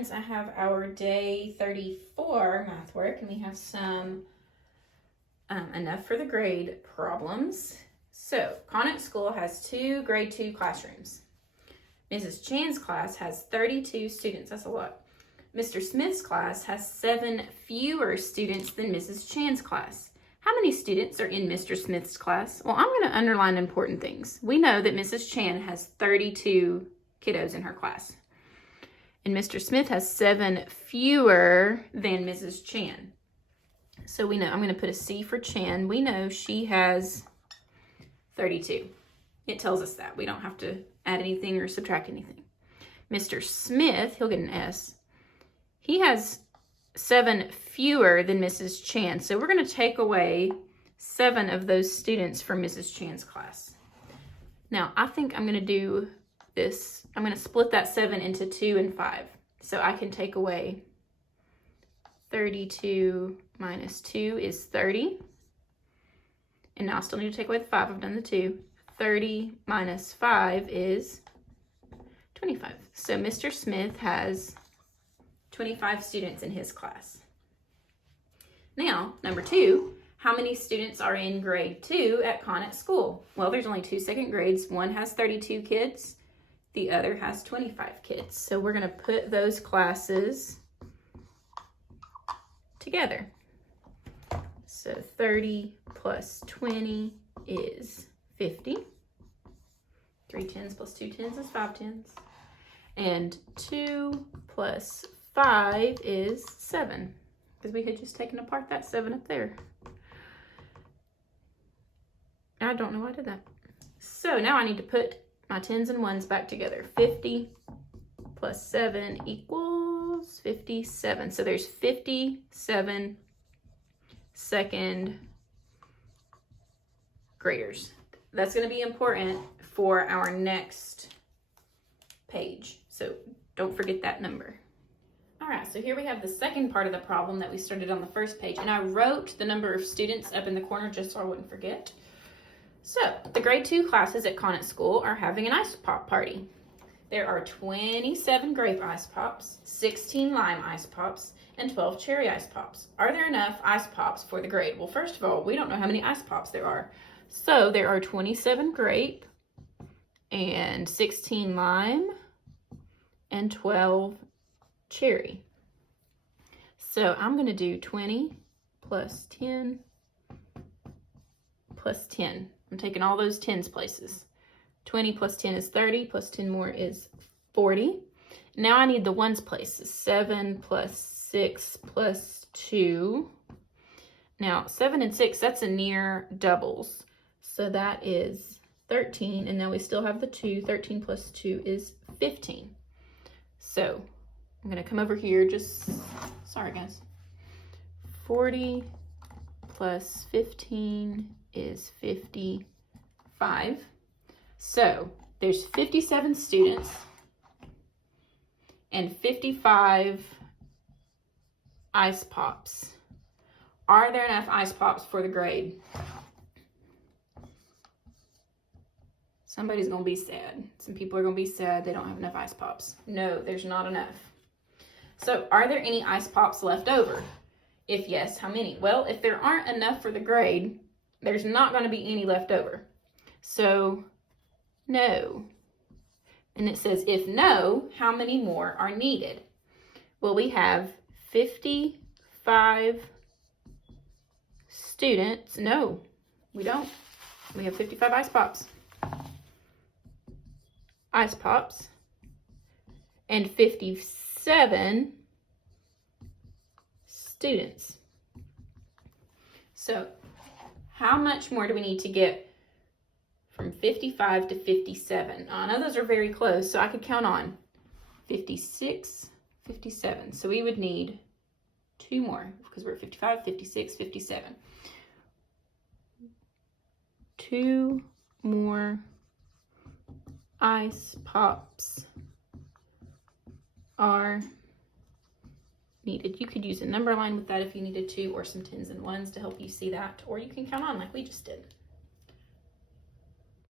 friends, I have our day 34 math work, and we have some enough for the grade problems. So, Conant School has 2 grade 2 classrooms. Mrs. Chan's class has 32 students. That's a lot. Mr. Smith's class has 7 fewer students than Mrs. Chan's class. How many students are in Mr. Smith's class? Well, I'm going to underline important things. We know that Mrs. Chan has 32 kiddos in her class. And Mr. Smith has 7 fewer than Mrs. Chan. So we know, I'm going to put a C for Chan. We know she has 32. It tells us that. We don't have to add anything or subtract anything. Mr. Smith, he'll get an S. He has 7 fewer than Mrs. Chan. So we're going to take away 7 of those students from Mrs. Chan's class. Now, I think I'm going to do this. I'm going to split that 7 into 2 and 5. So I can take away 32 minus 2 is 30. And now I still need to take away the 5. I've done the 2. 30 minus 5 is 25. So Mr. Smith has 25 students in his class. Now, number 2, how many students are in grade 2 at Conant School? Well, there's only 2 second grades. One has 32 kids. The other has 25 kids. So we're going to put those classes together. So 30 plus 20 is 50. 3 10s plus 2 10s is 5 10s. And 2 plus 5 is 7. Because we had just taken apart that 7 up there. I don't know why I did that. So now I need to put my 10s and 1s back together. 50 plus 7 equals 57. So there's 57 second graders. That's going to be important for our next page. So don't forget that number. All right, so here we have the second part of the problem that we started on the first page. And I wrote the number of students up in the corner just so I wouldn't forget. So the grade 2 classes at Conant School are having an ice pop party. There are 27 grape ice pops, 16 lime ice pops, and 12 cherry ice pops. Are there enough ice pops for the grade? Well, first of all, we don't know how many ice pops there are. So there are 27 grape and 16 lime and 12 cherry. So I'm going to do 20 plus 10 plus 10. I'm taking all those 10s places. 20 plus 10 is 30, plus 10 more is 40. Now I need the 1s places. 7 plus 6 plus 2. Now 7 and 6, that's a near doubles. So that is 13, and now we still have the 2. 13 plus 2 is 15. So I'm going to come over here, sorry guys. 40 plus 15 is 55. So there's 57 students and 55 ice pops. Are there enough ice pops for the grade? Somebody's going to be sad. Some people are going to be sad they don't have enough ice pops. No, there's not enough. So are there any ice pops left over? If yes, how many? Well, if there aren't enough for the grade, there's not going to be any left over. So no. And it says, if no, how many more are needed? Well, we have 55 students. No, we don't. We have 55 ice pops. Ice pops. And 57 students. So how much more do we need to get from 55 to 57? I know those are very close, so I could count on 56, 57. So we would need 2 more because we're at 55, 56, 57. 2 more ice pops are needed. You could use a number line with that if you needed to, or some 10s and 1s to help you see that, or you can count on like we just did.